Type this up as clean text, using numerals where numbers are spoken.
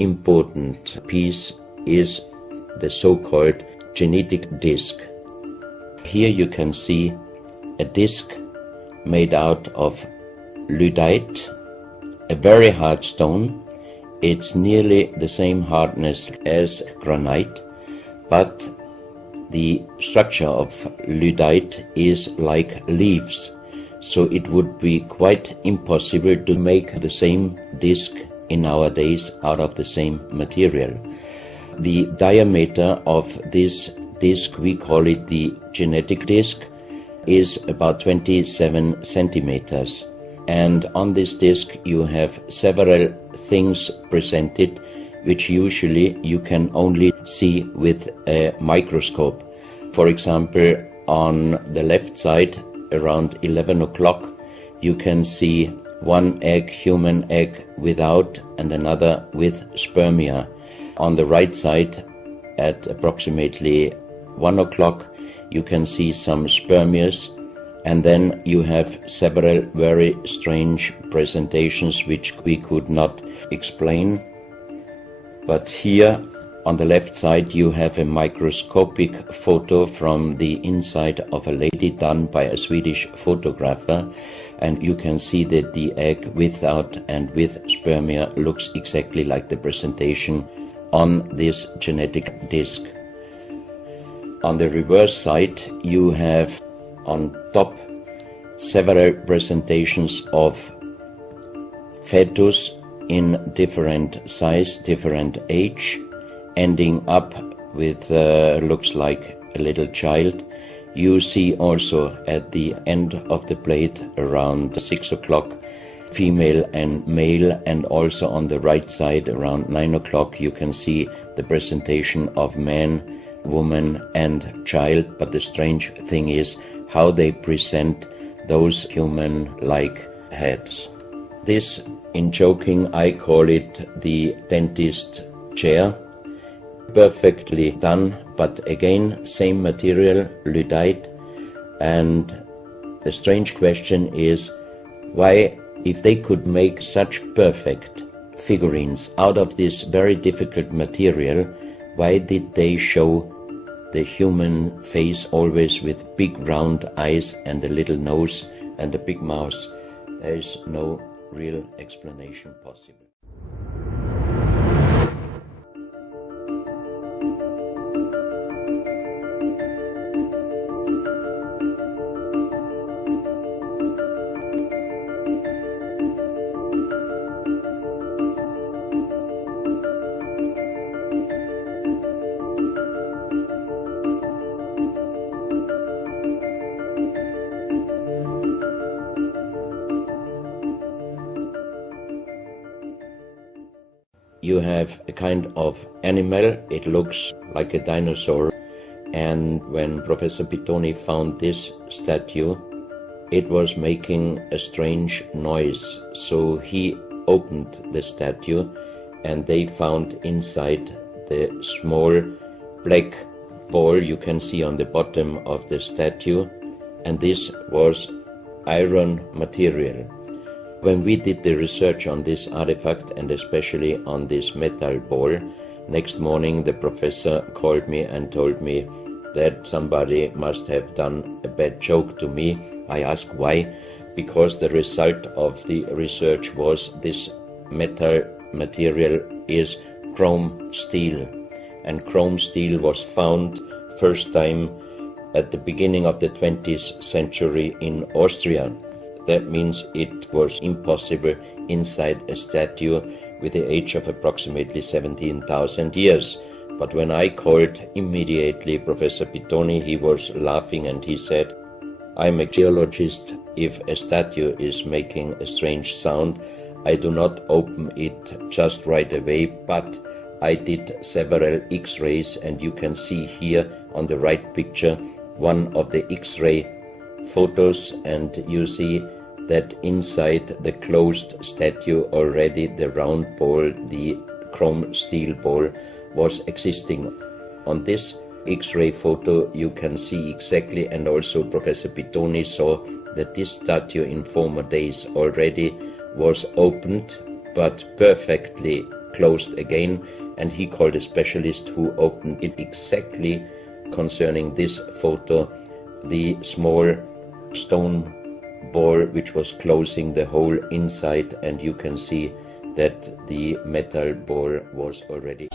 important piece is the so-called genetic disc. Here you can see a disc made out of lyddite, a very hard stone. It's nearly the same hardness as granite, but the structure of lyddite is like leaves, so it would be quite impossible to make the same disc in our days out of the same material. The diameter of this disc, we call it the genetic disc, is about 27 centimeters. And on this disc you have several things presented which usually you can only see with a microscope. For example, on the left side, around 11 o'clock, you can see one egg, human egg, without and another with spermia. On the right side, at approximately 1 o'clock, you can see some spermias, and then you have several very strange presentations which we could not explain. But here on the left side you have a microscopic photo from the inside of a lady done by a Swedish photographer, and you can see that the egg without and with spermia looks exactly like the presentation on this genetic disc. On the reverse side you have on top several presentations of fetus in different size, different age, ending up with looks like a little child. You see also at the end of the plate around 6 o'clock female and male, and also on the right side around 9 o'clock you can see the presentation of man, woman and child. But the strange thing is how they present those human-like heads. This, in joking, I call it the dentist chair. Perfectly done, but again, same material, lyddite. And the strange question is, why, if they could make such perfect figurines out of this very difficult material, why did they show the human face always with big round eyes and a little nose and a big mouth? There is no real explanation possible. You have a kind of animal, it looks like a dinosaur, and when Professor Pittoni found this statue, it was making a strange noise. So he opened the statue and they found inside the small black ball you can see on the bottom of the statue, and this was iron material. When we did the research on this artifact, and especially on this metal ball, next morning the professor called me and told me that somebody must have done a bad joke to me. I asked why, because the result of the research was this metal material is chrome steel, and chrome steel was found first time at the beginning of the 20th century in Austria. That means it was impossible inside a statue with the age of approximately 17,000 years. But when I called immediately Professor Pittoni, he was laughing and he said, "I'm a geologist. If a statue is making a strange sound, I do not open it just right away, but I did several X-rays, and you can see here on the right picture one of the X-ray photos, and you see that inside the closed statue already the round ball, the chrome steel ball, was existing. On this X-ray photo you can see exactly, and also Professor Pittoni saw that this statue in former days already was opened, but perfectly closed again, and he called a specialist who opened it exactly concerning this photo, the small stone ball which was closing the hole inside, and you can see that the metal ball was already